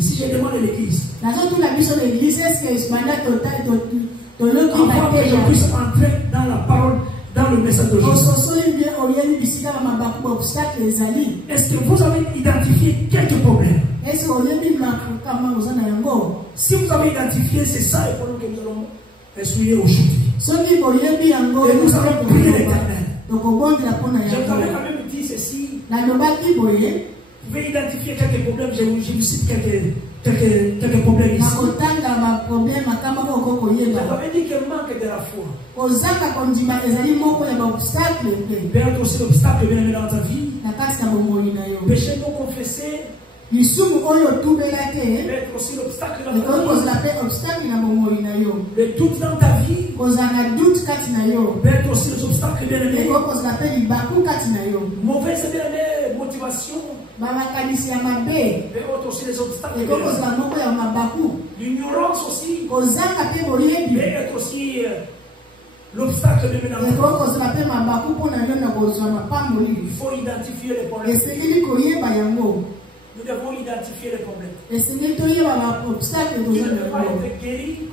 Ici, je demande à l'église. Avant que je puisse entrer dans la parole, dans le message de Jésus. Est-ce que vous avez identifié quelques problèmes? Si vous avez identifié, c'est ça le problème que nous allons essuyer aujourd'hui. Et nous allons prier l'Éternel. Je vous avais quand même dit ceci. Vous pouvez identifier quelques problèmes. Je vous cite quelques problèmes ici. Vous avez dit qu'il manque de la foi. Peut-être aussi l'obstacle vient dans ta vie. Péché non confessé. Peut-être aussi l'obstacle dans ta vie. Le doute dans ta vie. Peut-être aussi les obstacles bien aimés. Mauvaise motivation. Peut-être aussi les obstacles. L'ignorance aussi. Peut-être aussi l'obstacle de ménage. Il faut identifier les problèmes. Nous devons identifier les problèmes. Il ne peut pas être guéri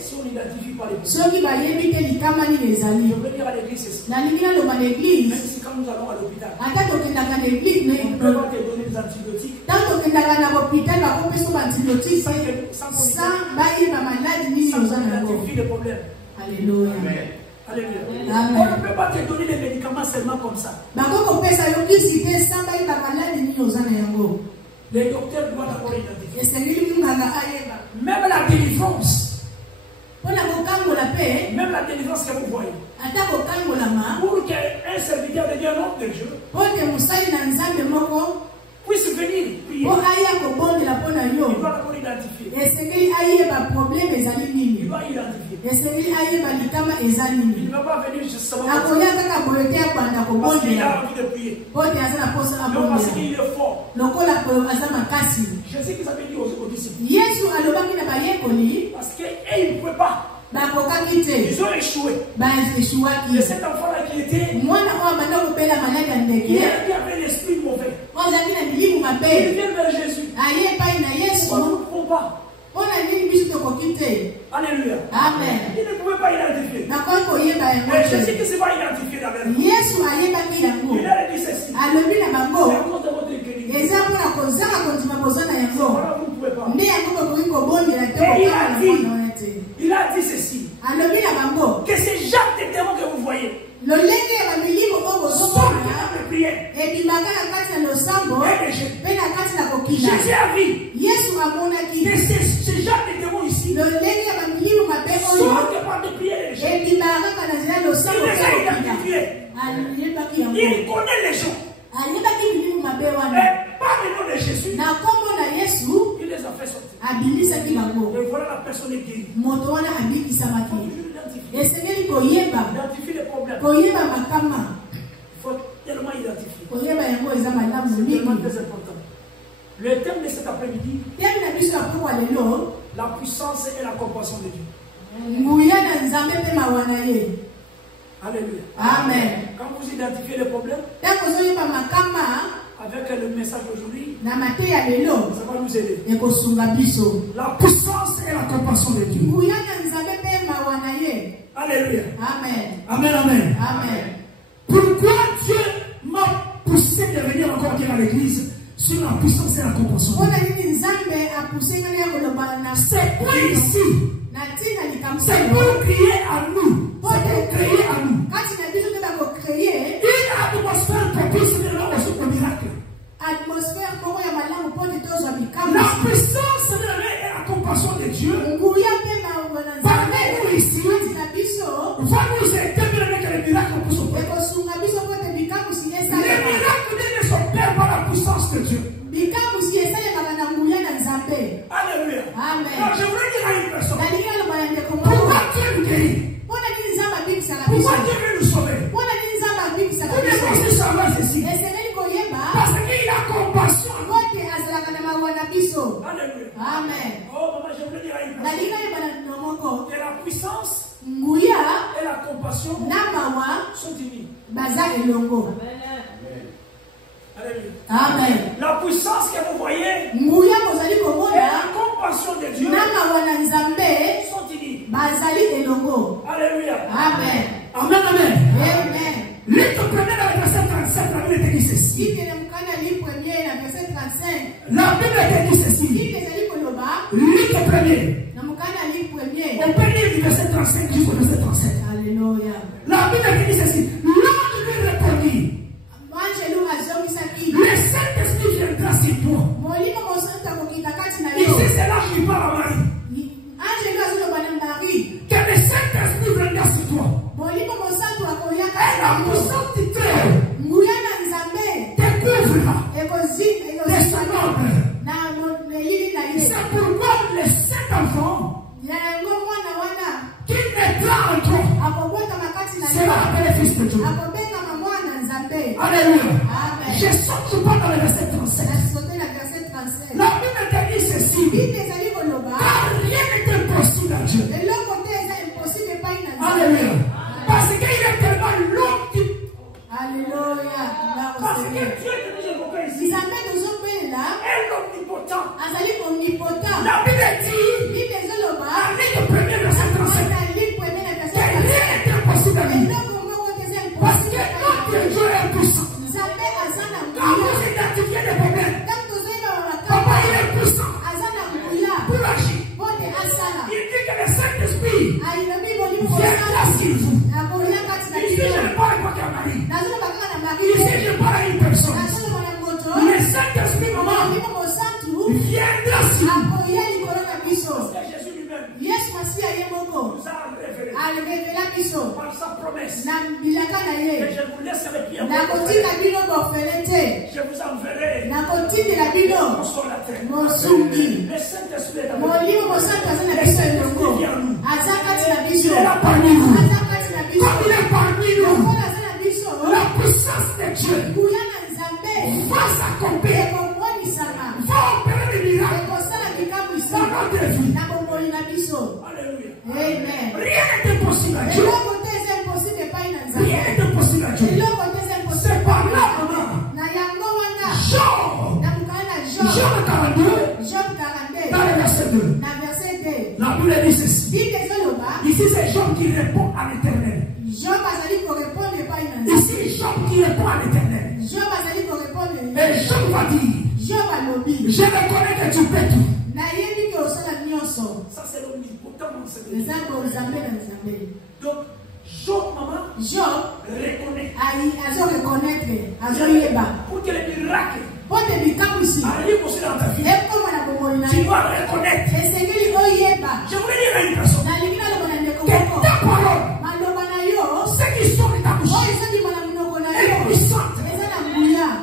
si on n'identifie pas les problèmes. Je veux dire à l'église ceci. Même si quand nous allons à l'hôpital, on ne peut pas te donner des antibiotiques sans identifier les problèmes. Alléluia. Alléluia. On ne peut pas te donner des médicaments seulement comme ça. Les docteurs doivent d'abord identifier. Même la délivrance. Même la délivrance que vous voyez. Pour qu'un serviteur de Dieu, un homme de Dieu, puisse venir prier, il doit d'abord identifier. Il doit identifier. Il ne va pas venir justement parce qu'il a envie de prier. Non, parce qu'il est fort. Jésus qui avait dit aux disciples. Parce qu'ils ne pouvaient pas. Ils ont échoué. Et cet enfant-là qui était, il avait l'esprit mauvais. Il vient vers Jésus. On ne comprend pas. Alléluia. Amen. Il ne pouvait pas identifier. Mais Jésus qui se va identifier dans la vie. Il a dit ceci. C'est à cause de votre guérison. Voilà, vous ne pouvez pas. Et il a dit ceci. Que ces gens de démons que vous voyez sortent dans les prières. Jésus a vu que ces gens de démons ici sortent par des prières. Il les a identifiés. Il connaît les gens. Et par le nom de Jésus, il les a fait sortir. Et voilà la personne est guérie. Il faut identifier les problèmes. Il faut tellement identifier. C'est tellement très important. Le thème de cet après-midi, la puissance et la compassion de Dieu. Alléluia. Amen. Quand vous identifiez les problèmes, avec le message d'aujourd'hui, ça va nous aider. La puissance et la compassion de Dieu. Alléluia. Amen. Amen, amen. Amen. Pourquoi Dieu m'a poussé de venir encore dire à l'église sur la puissance et la compassion? C'est quoi ici? C'est pour crier à nous. C'est pour crier à nous. Une atmosphère propice de l'homme sur le miracle. La puissance de Dieu et la compassion de Dieu parmi nous ici va nous aider que les miracles puissent s'opérer. Les miracles ne s'opèrent par la puissance de Dieu. Alléluia. Amen. Alors je voulais dire à une personne, pourquoi Dieu nous guérit? Pourquoi Dieu veut nous sauver? Vous devez aussi savoir ceci. Parce qu'il a compassion. Alléluia. Amen. Oh maman, je voulais dire à une personne que la puissance et la compassion sont unis. Alléluia. Amen. La puissance que vous voyez Alléluia. Amen. Amen, amen. Amen. Livre premier dans le verset 37, la Bible te dit ceci. La Bible te dit ceci. Livre premier. On peut lire du verset 35 jusqu'au verset 37. Alléluia. La Bible te dit ceci. L'ange lui répondit. Le Saint-Esprit viendra sur toi. Ici, c'est l'ange qui parle à Marie. Que le Saint-Esprit viendra sur toi. Et la puissance du Très découvrira de son ombre. C'est pourquoi le Saint-Enfant qui naîtra en toi sera appelé fils de Dieu. Alléluia. Je sens que tu parles dans le verset 37. La Bible te dit ceci. Car rien n'est impossible à Dieu. Alléluia. Parce qu'il est tellement long. Alléluia. Parce que Dieu te dit, je comprends ici. Elle omnipotent. La Bible dit, en ligne première verset 37, que rien n'est impossible à lui. Parce que notre Dieu est puissant. Quand vous identifiez des problèmes, papa il est puissant pour agir. Il dit que le Saint-Esprit viendra sur vous. Ici je ne parle pas qu'à Marie. Ici je parle à une personne. Le Saint-Esprit maman viendra sur vous. Parce que Jésus lui-même nous a révélé par sa promesse. Et je vous laisserai bien. Je vous enverrai le consolateur. Le Saint-Esprit est avec nous. Le Saint-Esprit vient nous. Il est là parmi nous. Comme il est parmi nous, la puissance de Dieu va s'accomplir, va opérer des miracles dans notre vie. Alléluia. Amen. Rien n'est impossible à Dieu. Rien n'est impossible à Dieu. C'est par là, maman. Job 42, dans le verset 2. La Bible dit ceci. Ici, c'est Job qui répond à l'Éternel. Ici, Job qui répond à l'Éternel. Et Job va dire, je reconnais que tu peux tout. Ça, c'est l'omnipotent dans cette vie. Donc, Job, maman, reconnaît. Pour que les miracles arrivent aussi dans ta vie, tu dois reconnaître. Je voulais dire à une personne que ta parole, ce qui sort de ta bouche, est puissante.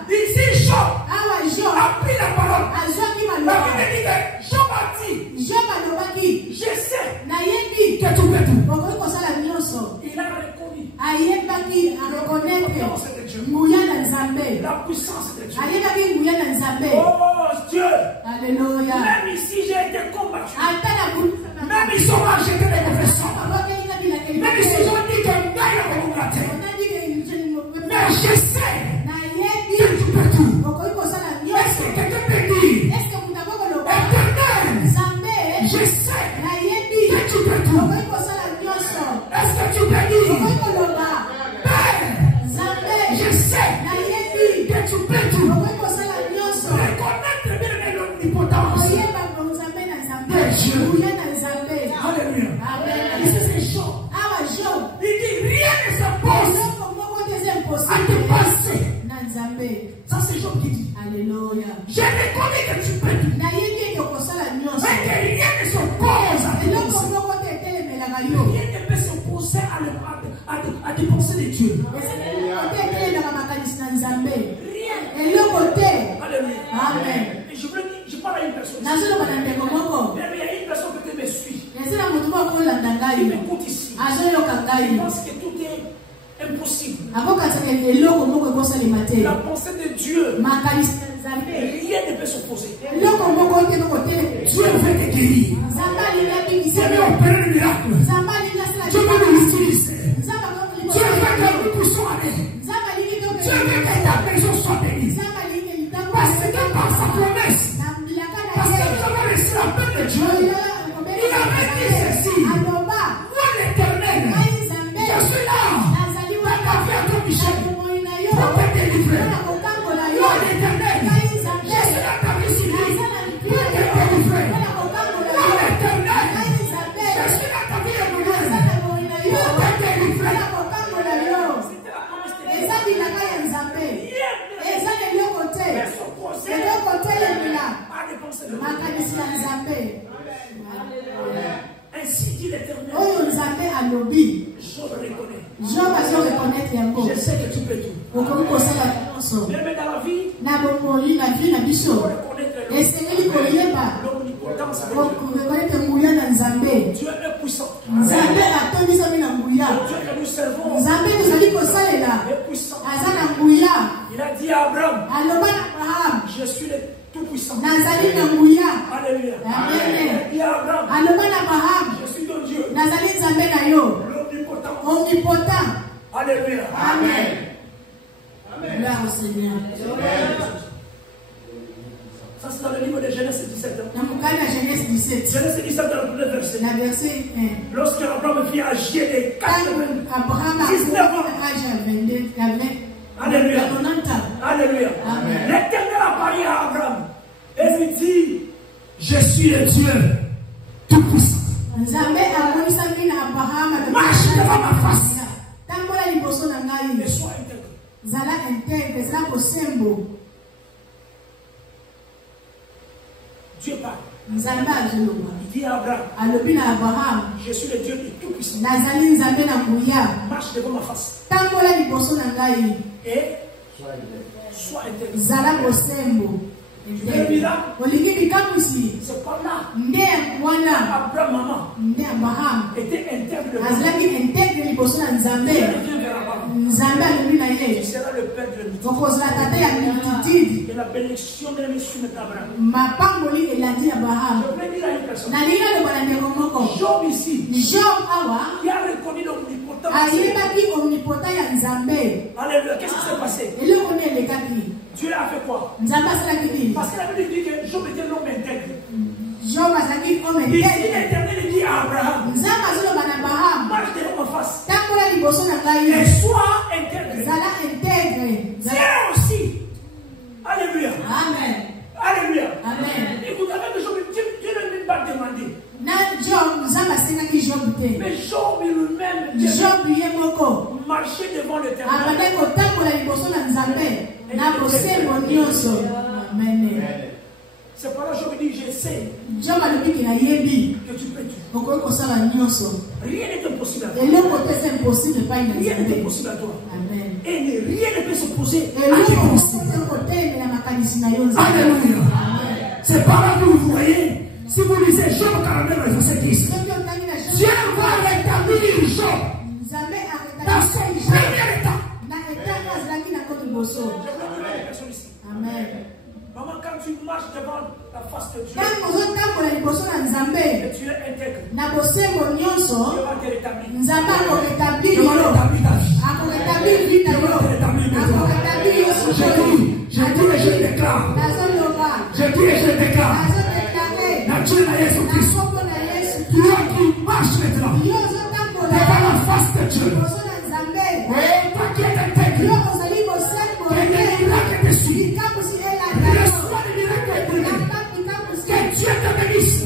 Ici, Job a pris la parole. La Bible dit que Job a dit, je sais que tu peux tout. Il a reconnu la puissance de Dieu. Oh Dieu. Alléluia. Même ici j'ai été combattu. Même ils sont là, j'étais des confesseurs. Même ici ils ont dit que Ndiaye a combattu. Mais je sais que tu peux tout. Est-ce que quelqu'un peut dire, Éternel, je sais que tu peux tout. Est-ce que tu peux dire, Père, je sais que tu peux tout. Reconnaître bien l'omnipotence de Dieu. Alléluia. Ici c'est Job. Il dit rien ne s'impose à te passer. Ça c'est Job qui dit. Alléluia. Je reconnais que tu peux tout. Mais que rien ne s'oppose à te passer. Rien ne peut s'opposer à dépenser de Dieu. Alléluia. Amen. Je parle à une personne. Mais il y a une personne qui me suit. Il m'écoute ici. Il pense que tout est impossible. La pensée de Dieu, rien ne peut s'opposer. Dieu veut te guérir. Dieu veut opérer le miracle. Dieu veut nous utiliser. Dieu veut que nous puissions aller. Dieu veut que ta maison soit bénie. Parce que par sa promesse, parce que nous avons reçu la paix de Dieu, il avait dit ceci. Moi l'Éternel, la vie na biso. Et c'est lui qui yeba. Reconnaître nguya na Nzambe. Dieu est puissant. Nzambe atondisa mina nguya. Dieu que nous servons. Nzambe tozali kosalela. Est puissant. Azana nguya. Il a dit à Abraham. Aloba na Abraham. Je suis le tout-puissant. Nazali na nguya. Alléluia. Amen. Il a dit à Abraham. Aloba na Abraham. Je suis ton Dieu. Nazali Nzambe na yo. L'omnipotent. Omnipotent. Alléluia. Amen. Gloire au Seigneur. Ça c'est dans le livre de Genèse 17. Genèse 17. Genèse 17 dans le verset. La verset 1. Lorsque Abraham fit âgé de 19 ans. Alléluia. Alléluia. L'Éternel apparut à Abraham et lui dit, je suis le Dieu tout-puissant. Marche devant ma face. Et sois intègre. Dieu parle. Il dit à Abraham, je suis le Dieu du tout-puissant. Marche devant ma face. Et sois intègre. C'est pas là. Abraham était intègre. Il sera le père de l'humanité. Et la bénédiction de l'émission d'Abraham. Je voulais dire à une personne. Job ici. Qui a reconnu l'omnipotence. Alléluia. Qu'est-ce qui s'est passé? Dieu a fait quoi? Parce que la Bible dit que Job était l'homme intègre. Ici, l'Éternel dit à Abraham, marche devant ma face et sois intègre. Tiens aussi. Alléluia. Amen. Alléluia. Amen. Et vous avez que Dieu ne lui pas demandé. Mais Job lui-même marchait devant l'Éternel. C'est pas là Job dit je sais que tu peux tout. Rien n'est impossible à toi. Rien n'est impossible à toi. Et rien ne peut s'opposer à quiconque. Alléluia. C'est pas là que vous voyez. Si vous lisez Job 49, verset 10, Dieu va rétablir Job dans son premier état. Amen. Maman, quand tu marches devant la face de Dieu, et tu es intègre, Dieu va te rétablir. Dieu va rétablir ta vie. Je dis et je déclare. Je dis et je déclare. La Dieu de Jésus-Christ. Toi qui marches maintenant devant la face de Dieu. Oui, toi qui es intègre. Que des miracles te suivent. Reçois des miracles brûlés. Que Dieu te bénisse.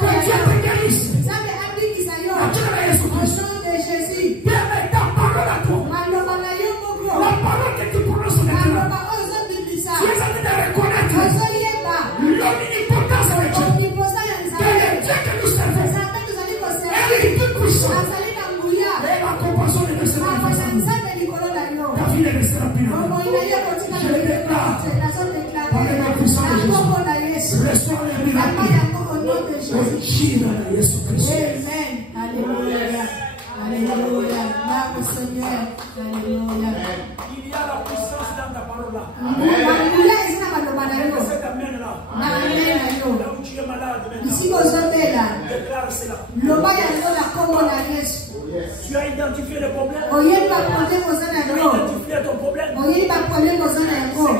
Que Dieu te guérisse. La Dieu de Jésus-Christ. Permets ta parole à toi. La parole que tu prononces maintenant. Tu es en train de reconnaître l'omnipotence de Dieu. Que le Dieu que nous servons est le tout puissant. Et ma compassion ne restera pas. Ta vie ne restera plus. Je le déclare par le puissant de Jésus. Reçois les miracles. Au Jésus de Jésus-Christ. Amen. Alléluia. Alléluia. Bravo Seigneur. Alléluia. Il y a la puissance dans ta parole là. Cet amen là. Là où tu es malade maintenant. Déclare cela. Tu as identifié le problème. Tu as identifié ton problème. Ce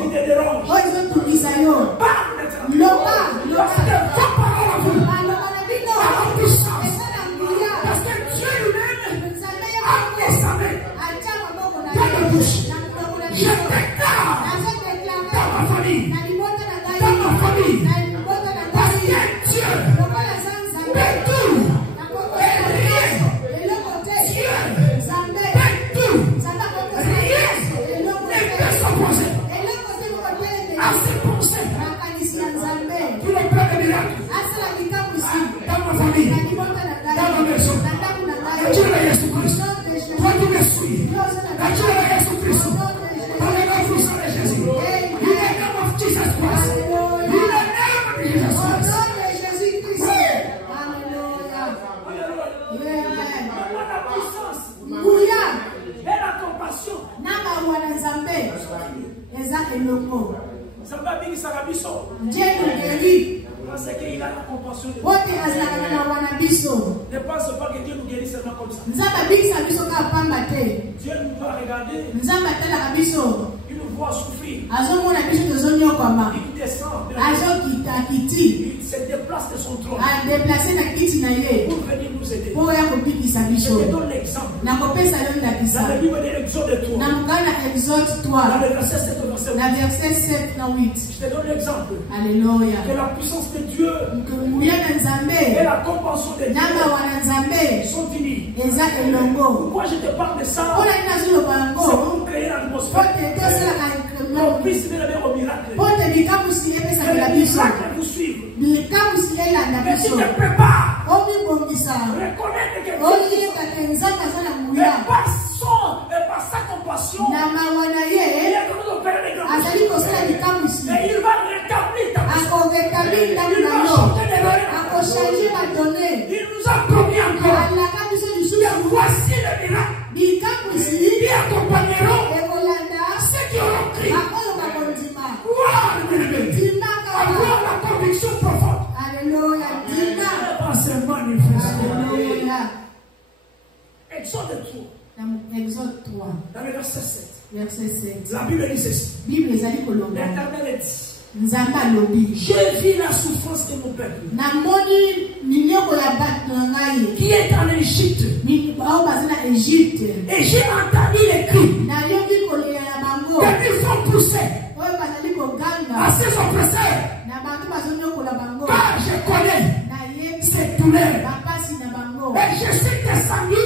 qui te dérange. Parle maintenant. Parce que ta parole à vous. A la puissance. Parce que Dieu lui-même a mis sa main dans la bouche. Je déclare dans ma famille. Dans ma famille. Parce que Dieu fait tout. Et rien. Dieu fait tout. Rien ne peut s'opposer à ses pensées. vie. Parce qu'il a la compassion de Dieu. Ne pense pas que Dieu nous guérit seulement comme ça. Dieu nous doit regarder. Il nous voit souffrir. Il descend. Il se déplace de son trône. Pour venir nous aider. Je te donne l'exemple. Dans le livre de l'Exode 3. Dans le verset 7 verset 8. Je te donne l'exemple. Alléluia. Que la puissance de Dieu et la compassion de Dieu sont unis. Pourquoi je te parle de ça? C'est pour créer l'atmosphère. Qu'on puisse venir au miracle. Que le miracle vous suive. Mais si tu ne peux pas reconnaître que Dieu et par sa compassion, il est comme nous opérer les grands. Et il va rétablir ta puissance. Il va changer des valeurs. Il nous a promis encore. Voici le miracle. Qui accompagneront ceux qui auront crié. Avoir la conviction profonde. Alléluia. C'est manifeste. Alléluia. Exode 3. Dans le verset 7. La Bible dit ceci. L'Éternel dit. J'ai vu la souffrance de mon peuple qui est en Égypte. Et j'ai entendu les cris qu'ils font pousser à ses oppresseurs. Car je connais cette douleur. Et je suis descendu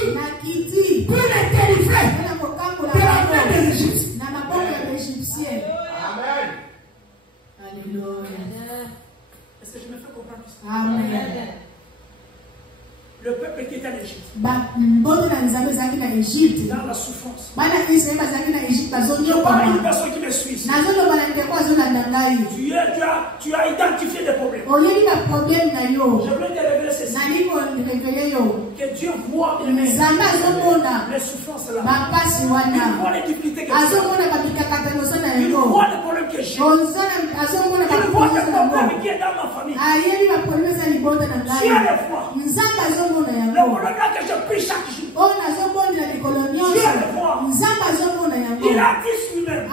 pour les délivrer de la main de l'Égypte. Amen. Alléluia. Est-ce que je me fais comprendre ça? Amen. Le peuple qui est en Égypte. Dans la souffrance. Je parle à une personne qui me suit. Tu as identifié des problèmes. Je voulais te révéler ceci. Que Dieu voit les souffrances là. Il voit les difficultés que j'ai. Il voit les problèmes que j'ai. Il voit les problèmes qui est dans ma famille. Tu as les foi. Le problème là que je prie chaque jour. Tu as les foi. Il a dit lui-même.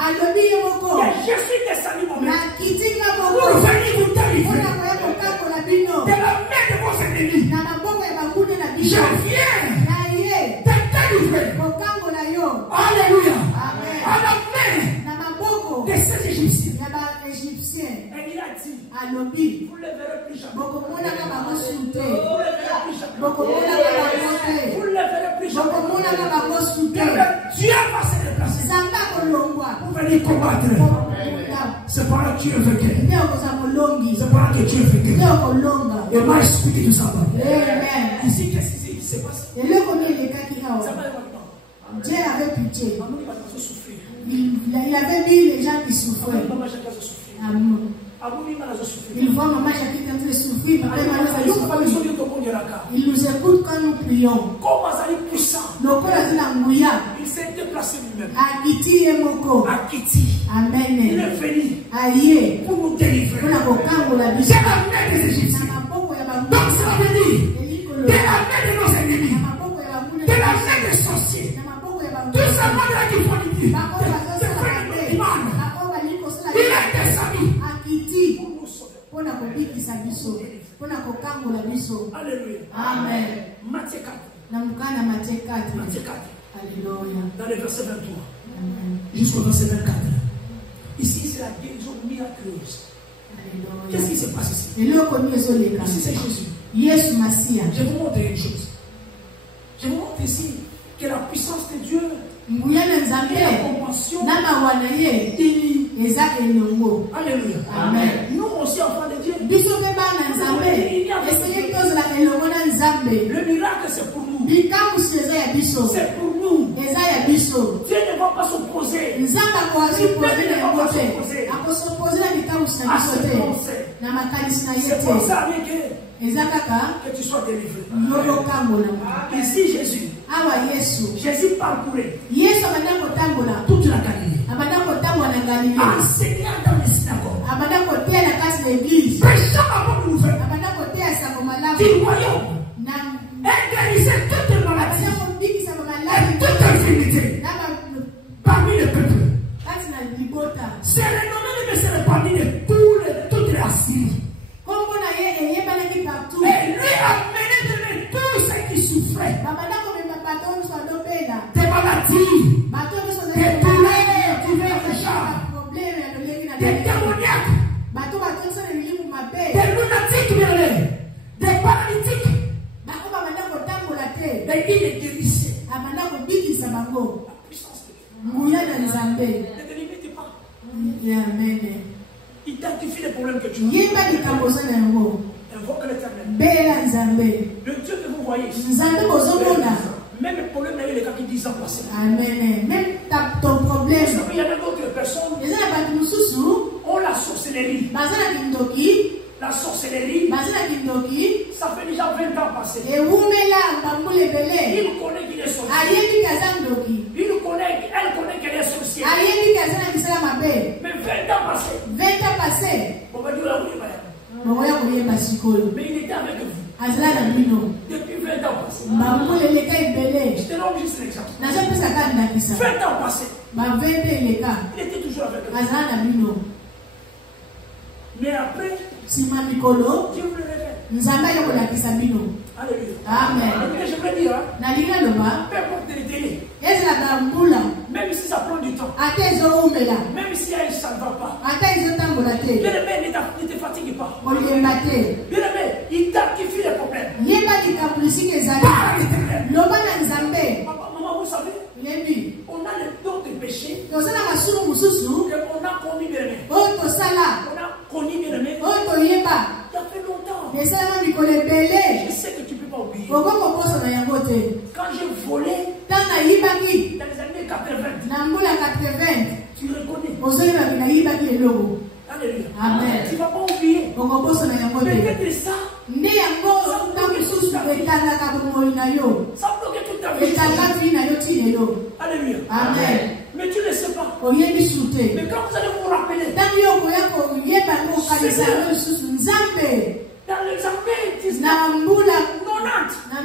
Que je suis descendu moi-même. Pour venir vous délivrer de la main de vos ennemis. Je viens te délivrer. Alléluia. À la main de ces Égyptiens. Et il a dit, vous ne le verrez plus jamais. Vous ne le verrez plus jamais. Dieu va se déplacer pour venir combattre. C'est pas là que tu es vainqueur. C'est pas là que tu es vainqueur. Et moi, je explique tout ça. Ici, qu'est-ce qui se passe? Dieu avait pitié. Il avait mis les gens qui souffraient. Il voit maman Jackie en train de souffrir. Il nous écoute quand nous prions. Il s'est déplacé lui-même. Amen. Il est venu pour nous délivrer. C'est la main des Égyptiens. Donc ça veut dire de la main de nos ennemis, de la main des sorciers, tout ça va qui font du bien. C'est fait de dimanche. Il est descendu pour nous sauver. Alléluia. Amen. Matthieu 4. Alléluia. Dans le verset 23 jusqu'au verset 24. Ici, c'est la guérison miraculeuse. Qu'est-ce qui se passe ici? Ici, c'est Jésus. Je vous montre une chose. Je vous montre ici que la puissance de Dieu et la compassion. Alléluia. Amen. Nous aussi, enfants de Dieu. Le miracle, c'est pour nous. C'est pour nous. Dieu ne va pas s'opposer. Dieu ne va pas s'opposer à ce conseil. C'est pour ça que tu sois délivré. Ici, Jésus parcourait toute la Galilée. Enseignant dans les synagogues. place d'église. Péchant avant de nous faire. Du royaume. Elle guérissait toutes les maladies. Et toute infirmité. Parmi les peuples. C'est renommé de se parmi de toutes les Assyries. Et lui a mené de tous ceux qui souffraient. Des maladies. Des douleurs, des démoniaques. Des lunatiques, des paralytiques. Mais il est guérissé. La puissance de Dieu. Ne te limite pas. Identifie les problèmes que tu as. Invoque l'Éternel. Le Dieu que vous voyez ici. Même le problème, il y a les cas qui 10 ans passés. Amen. Même ton problème. Il y a d'autres personnes. Oh, la sorcellerie. La sorcellerie. Ça fait déjà 20 ans passés. Il connaît qu'il est sorcier. Elle connaît qu'elle est sorcière. Mais 20 ans passés. On va dire là où il est. Mais il était avec vous. Depuis 20 ans passés. Je te donne juste l'exemple. 20 ans passés. Il était toujours avec vous. Mais après, Dieu vous le révèle. Alléluia. Amen. Je voulais dire, peu importe les délais, même si ça prend du temps, même si ça ne va pas, bien aimé, ne te fatigue pas. Bien aimé, identifie les problèmes. Maman, vous savez, on a le don de péché, et on a commis bien aimé. On a connu bien aimé. Il y a fait longtemps. Je sais que tu ne peux pas oublier. Quand j'ai volé dans les années 80, tu reconnais. Alléluia. Amen. Tu ne vas pas oublier. Peut-être ça. Ça bloque toute ta vie. Alléluia. Amen. Mais tu ne sais pas. Mais Mais quand vous allez vous rappeler, dans les années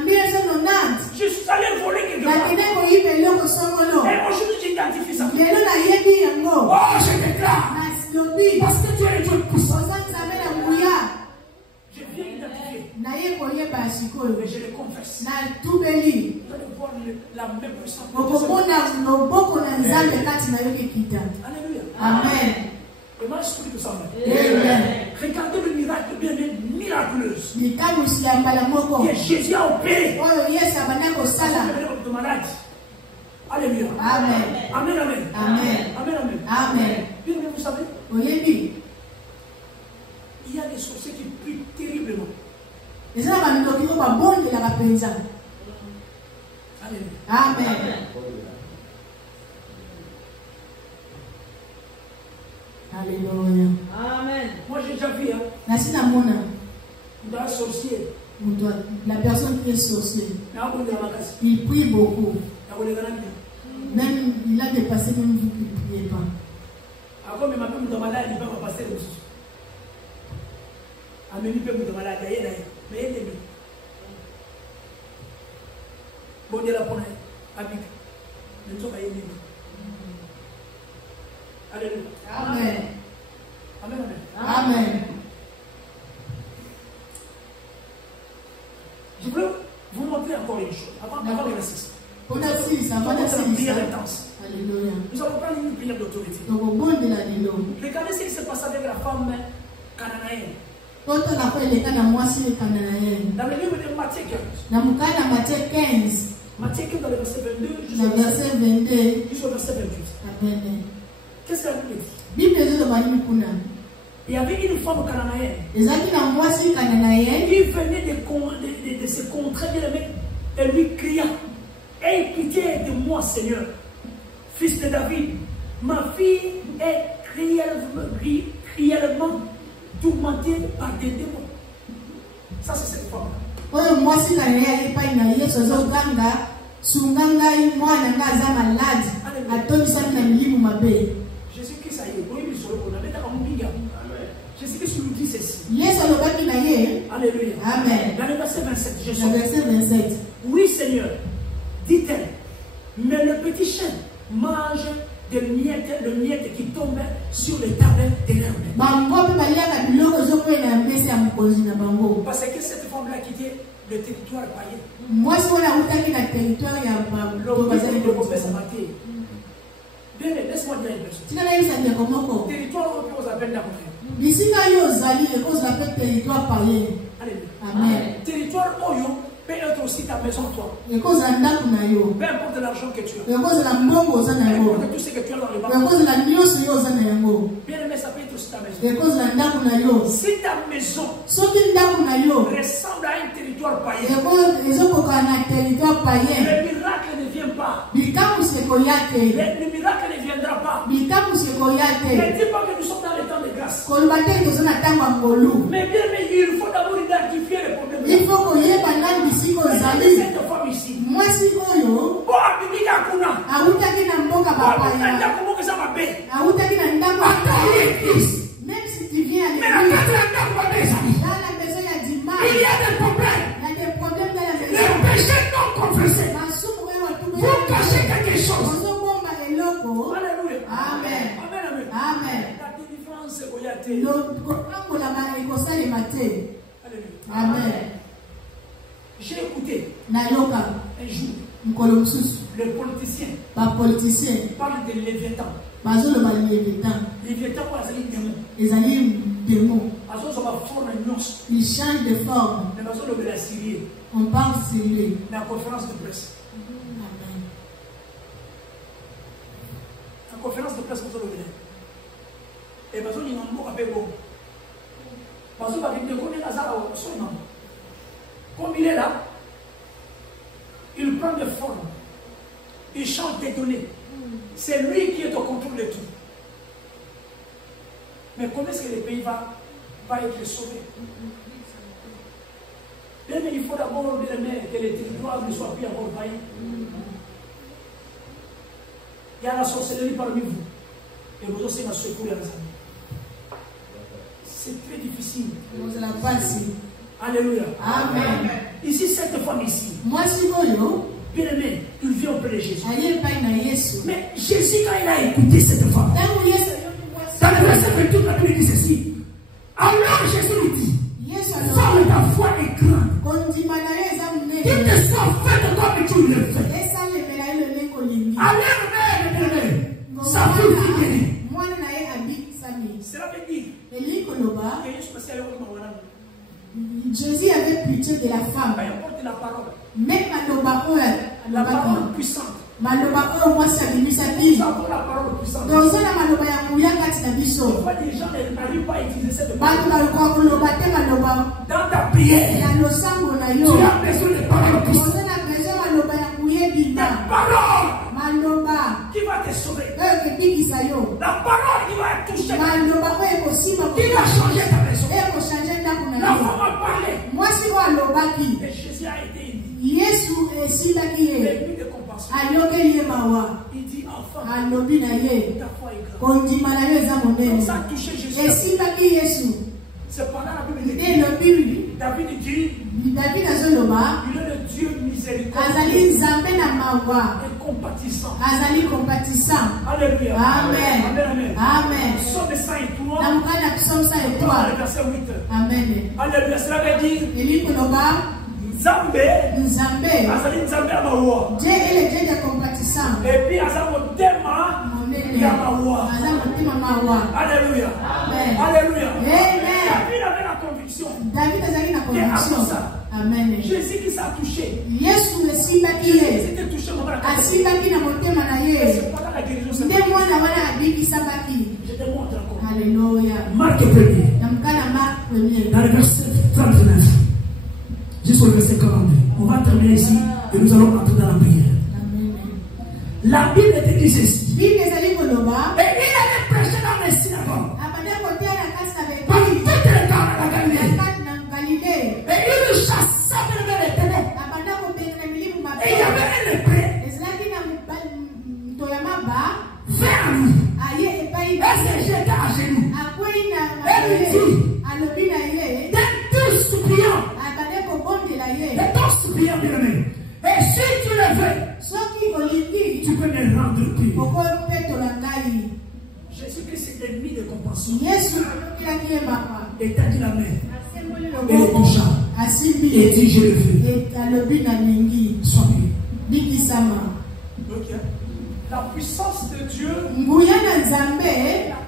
1990, je suis allé voler quelque part. Et aujourd'hui, j'identifie ça. Oh, je déclare. Parce que tu es Dieu puissant. Je viens identifier. Mais je le confesse. Vous allez voir la même puissance. Alléluia. Amen. Et moi, je prie que ça va. Amen. Regardez le miracle bien miraculeuse que Jésus a opéré. De malade. Alléluia. Amen. Amen, amen. Amen. Amen, amen. Amen. Bien, mais vous savez, il y a des sorciers qui prient terriblement. Alléluia. Amen. Alléluia. Amen. Moi, j'ai déjà vu, dans un sorcier. La personne qui est sorcière, il prie beaucoup. Même, il a dépassé même vous qui ne priez pas. Amen. Amen. Amen. Je veux vous montrer encore une chose. Avant de l'assister. Nous allons prière intense. Alléluia. Nous allons prendre une prière d'autorité. Regardez ce qui se passe avec la femme cananéenne. Dans le livre de Matthieu 15. Matthieu 15 dans le verset 22 jusqu'au verset 28. Qu'est-ce qu'elle nous dit? Il y avait une femme cananéenne. Il venait de se contrer, elle lui cria: aie pitié de moi, Seigneur, fils de David. Ma fille est cruellement tourmentée par des démons. Ça, c'est cette femme. Jésus-Christ a eu. Jésus-Christ nous dit Alléluia. Amen. Dans le verset 27, je Le sors. verset 27. Oui, Seigneur, dit-elle, mais le petit chien mange des miettes, le miette qui tombe sur les tables de l'herbe. Parce que cette femme-là quittait le territoire païen. Moi, si on a oublié la territoire, il y a pas Bien, laisse-moi dire une chose. Territoire européen, on appelle d'Afrique. Amen. Territoire Oyo peut être aussi ta maison, toi. Peu importe l'argent que tu as. Peu importe tout ce que tu as dans le banque. Bien aimé, ça peut être aussi ta maison. Si ta maison ressemble à un territoire païen, le miracle ne vient pas. Le miracle ne viendra pas. Ne dis pas que nous sommes dans le temps de grâce. Mais bien aimé, il faut d'abord identifier les problèmes. Il faut qu'on y ait pas Cette femme ici. moi si oyo autaki na mboka bapaya autaki na ndako même si tu viens à l'église dans la maison il y a du mal il y a des problèmes dans la maison les péchés non confessés vous cachez quelque chose alléluia amen amen la délivrance koyate amen. J'ai écouté un jour le politicien parle de Léviathan. Léviathan, les démons. Il change de forme. On parle sur lui. La conférence de presse. Amen. La conférence de presse, et comme il est là, il prend des formes, il change des données. C'est lui qui est au contrôle de tout. Mais comment est-ce que le pays va être sauvé? Mais il faut d'abord que les territoires ne soient plus encore envahis. Il y a la sorcellerie parmi vous. Et vous aussi, la secours, les amis. C'est très difficile. Alléluia. Amen. Ici, cette femme ici. Moi, si bien aimé, il vient auprès de Jésus. Mais Jésus, quand il a écouté cette femme, dans le verset 28, la Bible dit ceci. Alors Jésus lui dit, femme, ta foi est grande. Qu'il te soit fait comme tu le fais. Allez, ça veut dire. Cela veut dire que Jésus avait pitié de la femme. Même la parole puissante. Moi, ça vient sa vie. Dans la maloba ya mouya kati na biso. Les gens n'arrivent pas à utiliser cette parole. Dans ta prière, tu as besoin de paroles puissantes. Maloba qui va te sauver. La parole qui va te toucher. Qui va changer ta maison. La femme a parlé. Moi, si moi, et Jésus a été Yesu esilaki ye ayokeli ye mawa alobi na ye kondima na ye eza monene esilaki Yesu nde elobi David azoloba azali nzambe na mawa azali compatissant. Amen. Amen. Na mukana na Psaume 103 amen. Alléluia. Cela veut dire Nzambe azali nzambe ya mawa. Dieu est le Dieu de compatissant. Et puis azali motema ya mawa. Azali motema mawa. Alléluia. Amen. Alléluia. Amen. David avait la conviction. David azali na conviction. Amen. Jésus qui s'est touché. Yesu esimbaki ye. Asimbaki na motema na ye. Nde mwana wana abikisabaki. Je te montre encore. Alléluia. Marc 1er. Na mkana Marc 1er. Dans le verset 39. Jusqu'au verset 42. On va terminer ici et nous allons entrer dans la prière. Amen. La Bible te dit ceci. Et il allait prêcher dans les synagogues. Par toute la Galilée. Et il chassait les ténèbres. Et il y avait un lépreux. Vers lui. Et s'est jeté à genoux. Et lui dit, étendit la main et le toucha. Et dit, je le fais. Sois guéri. La puissance de Dieu, la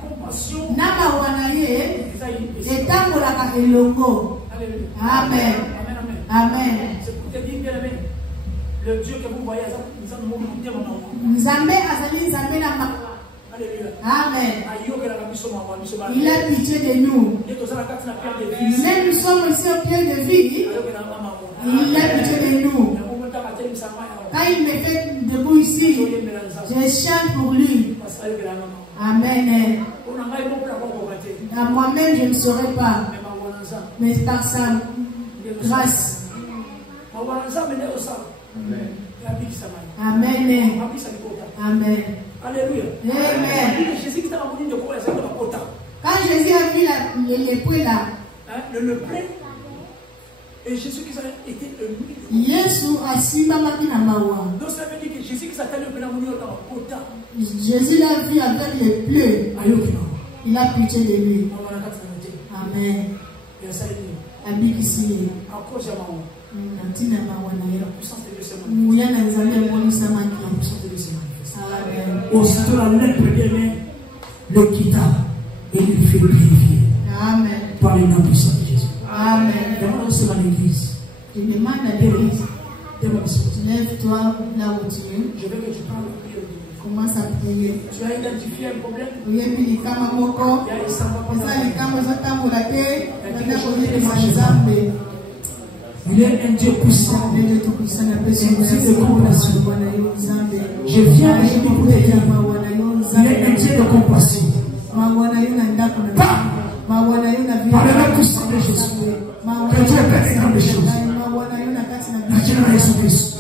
compassion, Amen. Amen. C'est pour te dire, bien aimé, le Dieu que vous voyez, Amen. Il a pitié de nous. Même nous sommes ici au pied de vie. Il a pitié de nous. Quand il me fait debout ici, je chante pour lui. Amen. À moi-même, je ne saurais pas. Mais par sa grâce. Amen. Amen. Alléluia. Amen. Quand Jésus a vu le lépreux là, le lépreux, et Jésus qui a été le milieu. Donc ça veut dire que Jésus qui s'attendait au pota. Jésus l'a vu avec les pleurs. Il a pitié de lui. Amen. Abikisi. À cause de maman. La puissance de Dieu se manifeste. Aussitôt la lèpre bien-aimée le quitta et il fut purifié. Amen. Par le nom puissant de Jésus. Amen. Demande aussi dans l'église. Je demande à l'église. Lève-toi là où tu es. Je veux que tu parles de prière. Commence à prier. Tu as identifié un problème. Il y a il est un Dieu puissant. C'est de compassion. Je viens et je dis pour te dire, il est un Dieu de compassion. Par le nom puissant de Jésus, que Dieu fait de grandes choses. Dans Jésus-Christ.